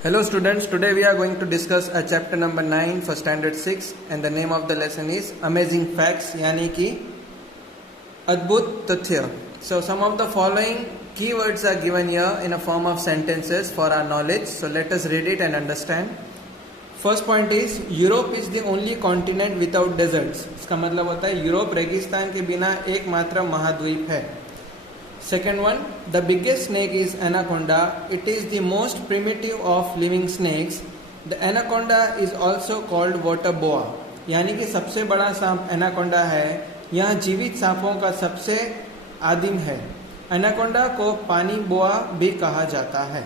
Hello students, today we are going to discuss a chapter number 9 for standard 6 and the name of the lesson is Amazing Facts यानी कि अद्भुत तथ्य. So some of the following keywords are given here in a form of sentences for our knowledge. So let us read it and understand. First point is Europe is the only continent without deserts. इसका मतलब होता है Europe रेगिस्तान के बिना एकमात्र महाद्वीप है. Second one, the biggest snake is anaconda. It is the most primitive of living snakes. The anaconda is also called water boa. यानी कि सबसे बड़ा सांप एनाकोंडा है. यह जीवित सांपों का सबसे आदिम है. एनाकोंडा को पानी बोआ भी कहा जाता है.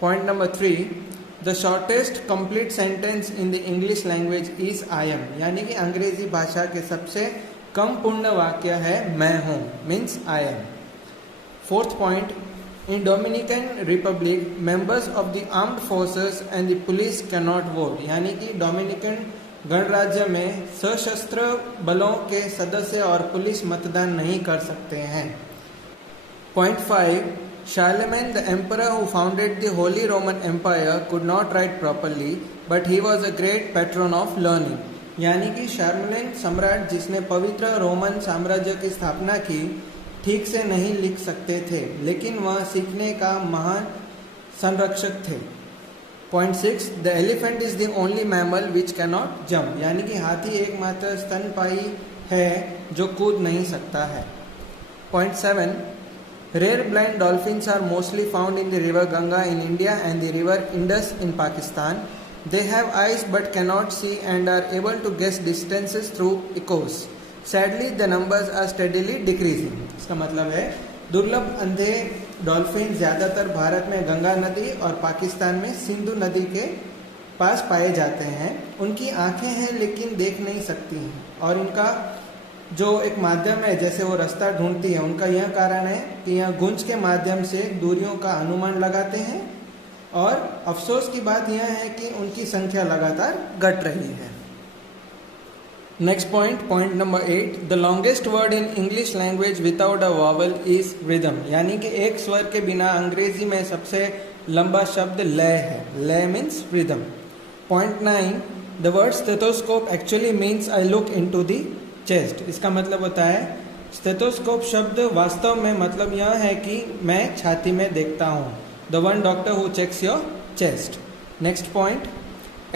Point number 3, the shortest complete sentence in the English language is I am. यानी कि अंग्रेजी भाषा के सबसे कम पूर्ण वाक्य है मैं हूँ, means I am. Fourth point, in Dominican Republic, members of the armed forces and the police cannot vote. यानी कि डोमिनिकन गणराज्य में सशस्त्र बलों के सदस्य और पुलिस मतदान नहीं कर सकते हैं. Point 5, Charlemagne, the emperor who founded the Holy Roman Empire, could not write properly, but he was a great patron of learning. यानी कि शार्लेमेन सम्राट जिसने पवित्र रोमन साम्राज्य की स्थापना की ठीक से नहीं लिख सकते थे, लेकिन वह सीखने का महान संरक्षक थे. Point 6, the elephant is the only mammal which cannot jump. यानी कि हाथी एकमात्र स्तनपायी है जो कूद नहीं सकता है. Point 7, rare blind dolphins are mostly found in the river Ganga in India and the river Indus in Pakistan. They have eyes but cannot see and are able to guess distances through echoes. Sadly, the numbers are steadily decreasing. इसका मतलब है दुर्लभ अंधे dolphin ज़्यादातर भारत में गंगा नदी और पाकिस्तान में सिंधु नदी के पास पाए जाते हैं. उनकी आंखें हैं लेकिन देख नहीं सकती हैं और इनका जो एक माध्यम है जैसे वो रास्ता ढूंढती है, उनका यह कारण है कि यह गूंज के माध्यम से दूरियों का अनुमान लगाते हैं और अफसोस की बात यह है कि उनकी संख्या लगातार घट रही है. Next point, point number 8, the longest word in English language without a vowel is rhythm. यानी कि एक स्वर के बिना अंग्रेजी में सबसे लंबा शब्द लय है. लय means rhythm. Point 9, the word stethoscope actually means I look into the chest. इसका मतलब होता है stethoscope शब्द वास्तव में मतलब यह है कि मैं छाती में देखता हूँ. The one doctor who checks your chest. Next point,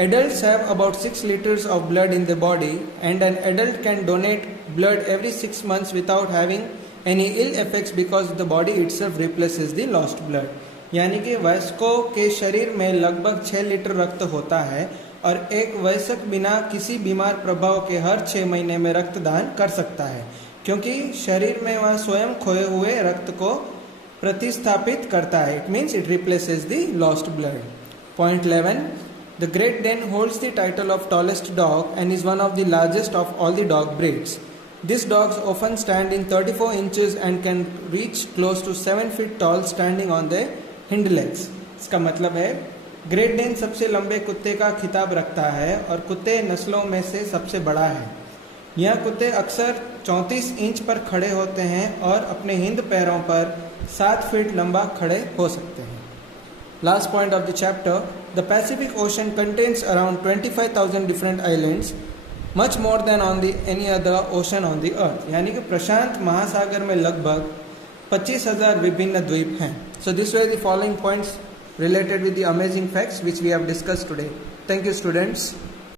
adults have about 6 liters of blood in the body and an adult can donate blood every 6 months without having any ill effects because the body itself replaces the lost blood. यानी कि वयस्कों के शरीर में लगभग 6 litre रक्त होता है और एक वयस्क बिना किसी बीमार प्रभाव के हर 6 महीने में रक्तदान कर सकता है क्योंकि शरीर में वह स्वयं खोए हुए रक्त को प्रतिस्थापित करता है. It means it replaces the lost blood. Point 11, the Great Dane holds the title of tallest dog and is one of the largest of all the dog breeds. These dogs often stand in 34 inches and can reach close to 7 feet tall standing on their hind legs. इसका मतलब है great Dane सबसे लंबे कुत्ते का खिताब रखता है और कुत्ते नस्लों में से सबसे बड़ा है. यह कुत्ते अक्सर 34 इंच पर खड़े होते हैं और अपने हिंद पैरों पर 7 फीट लंबा खड़े हो सकते हैं. Last point of the chapter, the Pacific Ocean contains around 25,000 different islands, much more than on the any other ocean on the earth. यानी कि प्रशांत महासागर में लगभग 25,000 विभिन्न द्वीप हैं. So this were the following points related with the amazing facts which we have discussed today. Thank you students.